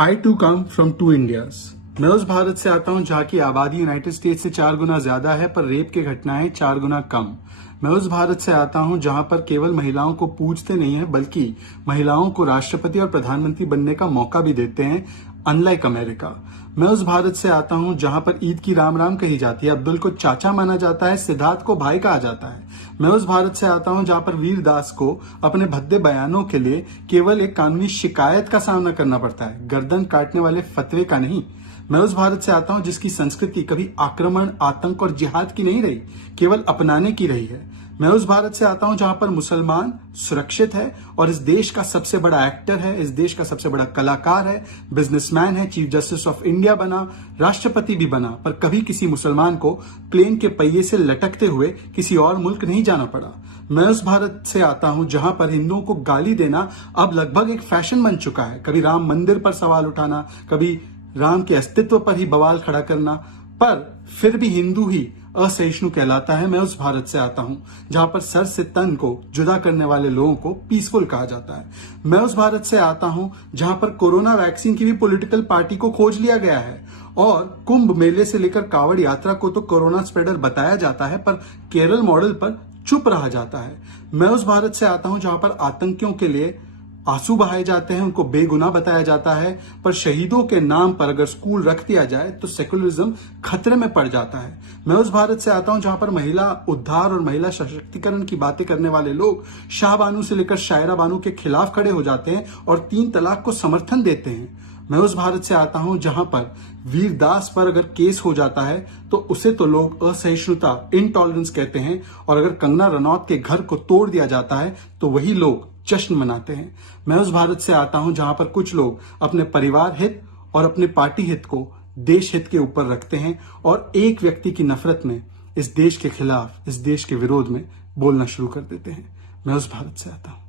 I to come from two Indias. मैं उस भारत से आता हूं जहां की आबादी यूनाइटेड स्टेट्स से 4 गुना ज्यादा है पर रेप की घटनाएं 4 गुना कम। मैं उस भारत से आता हूं जहां पर केवल महिलाओं को पूजते नहीं है बल्कि महिलाओं को राष्ट्रपति और प्रधानमंत्री बनने का मौका भी देते हैं, अनलाइक अमेरिका। मैं उस भारत से आता हूं जहां पर ईद की राम राम कही जाती है, अब्दुल को चाचा माना जाता है, सिद्धार्थ को भाई कहा जाता है। मैं उस भारत से आता हूं जहां पर वीरदास को अपने भद्दे बयानों के लिए केवल एक कानूनी शिकायत का सामना करना पड़ता है, गर्दन काटने वाले फतवे का नहीं। मैं उस भारत से आता हूं जिसकी संस्कृति कभी आक्रमण, आतंक और जिहाद की नहीं रही, केवल अपनाने की रही है। मैं उस भारत से आता हूं जहां पर मुसलमान सुरक्षित है और इस देश का सबसे बड़ा एक्टर है, इस देश का सबसे बड़ा कलाकार है, बिजनेसमैन है, चीफ जस्टिस ऑफ इंडिया बना, राष्ट्रपति भी बना, पर कभी किसी मुसलमान को प्लेन के पहिए से लटकते हुए किसी और मुल्क नहीं जाना पड़ा। मैं उस भारत से आता हूं जहां पर हिंदुओं को गाली देना अब लगभग एक फैशन बन चुका है, कभी राम मंदिर पर सवाल उठाना, कभी राम के अस्तित्व पर ही बवाल खड़ा करना, पर फिर भी हिंदू ही असहिष्णु कहलाता है। मैं उस भारत से आता हूं जहां पर सर से तन को जुदा करने वाले लोगों को पीसफुल कहा जाता है। मैं उस भारत से आता हूं जहां पर कोरोना वैक्सीन की भी पॉलिटिकल पार्टी को खोज लिया गया है और कुंभ मेले से लेकर कावड़ यात्रा को तो कोरोना स्प्रेडर बताया जाता है पर केरल मॉडल पर चुप रहा जाता है। मैं उस भारत से आता हूं जहां पर आतंकियों के लिए आंसू बहाए जाते हैं, उनको बेगुनाह बताया जाता है, पर शहीदों के नाम पर अगर स्कूल रख दिया जाए तो सेकुलरिज्म खतरे में पड़ जाता है। मैं उस भारत से आता हूं जहां पर महिला उद्धार और महिला सशक्तिकरण की बातें करने वाले लोग शाहबानू से लेकर शायरा बानू के खिलाफ खड़े हो जाते हैं और 3 तलाक को समर्थन देते हैं। मैं उस भारत से आता हूं जहां पर वीरदास पर अगर केस हो जाता है तो उसे तो लोग असहिष्णुता, इंटॉलरेंस कहते हैं, और अगर कंगना रनौत के घर को तोड़ दिया जाता है तो वही लोग जश्न मनाते हैं। मैं उस भारत से आता हूं जहां पर कुछ लोग अपने परिवार हित और अपने पार्टी हित को देश हित के ऊपर रखते हैं और एक व्यक्ति की नफरत में इस देश के खिलाफ, इस देश के विरोध में बोलना शुरू कर देते हैं। मैं उस भारत से आता हूं।